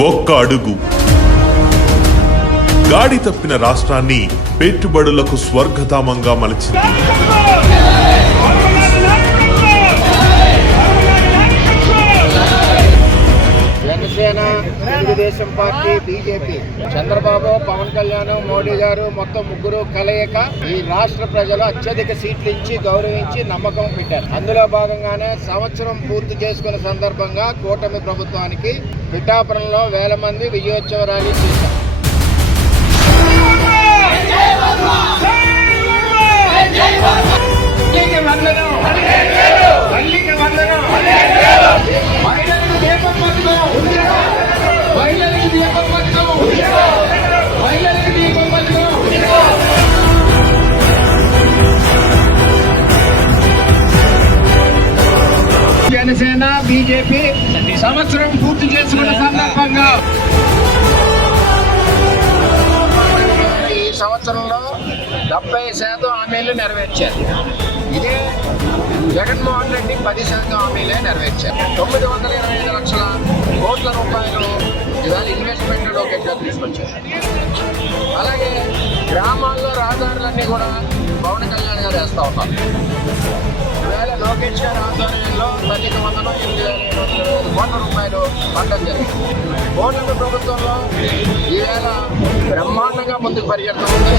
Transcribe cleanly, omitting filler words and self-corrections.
ఒక్క అడుగు గాడి తప్పిన రాష్ట్రాన్ని పెట్టుబడులకు స్వర్గధామంగా మలచింది. జనసేన, తెలుగుదేశం పార్టీ, బీజేపీ, చంద్రబాబు, పవన్ కళ్యాణ్, మోడీ గారు మొత్తం ముగ్గురు కలయిక ఈ రాష్ట్ర ప్రజలు అత్యధిక సీట్లు ఇచ్చి గౌరవించి నమ్మకం పెట్టారు. అందులో భాగంగానే సంవత్సరం పూర్తి చేసుకున్న సందర్భంగా కూటమి ప్రభుత్వానికి పిఠాపురంలో వేల మంది విజయోత్సవ ర్యాలీ చేశారు. జనసేన, బీజేపీ సంవత్సరం పూర్తి చేసుకున్న సందర్భంగా ఈ సంవత్సరంలో 70% హామీలు నెరవేర్చారు. ఇదే జగన్మోహన్ రెడ్డి 10% హామీలే నెరవేర్చారు. 925 లక్షల కోట్ల రూపాయలు ఇవాళ ఇన్వెస్ట్మెంట్ లోకేట్గా తీసుకొచ్చారు. అలాగే గ్రామాల్లో రహదారులన్నీ కూడా పవన్ కళ్యాణ్ గారు వేస్తూ ఉన్నారు. ఈవేళ లోకేష్ గారి ఆధ్వర్యంలో తల్లికి వందనం 8,725 కోట్ల రూపాయలు పంటలు జరిగింది. కూటమి ప్రభుత్వంలో ఈవేళ బ్రహ్మాండంగా ముందుకు పరిగెడుతుంది.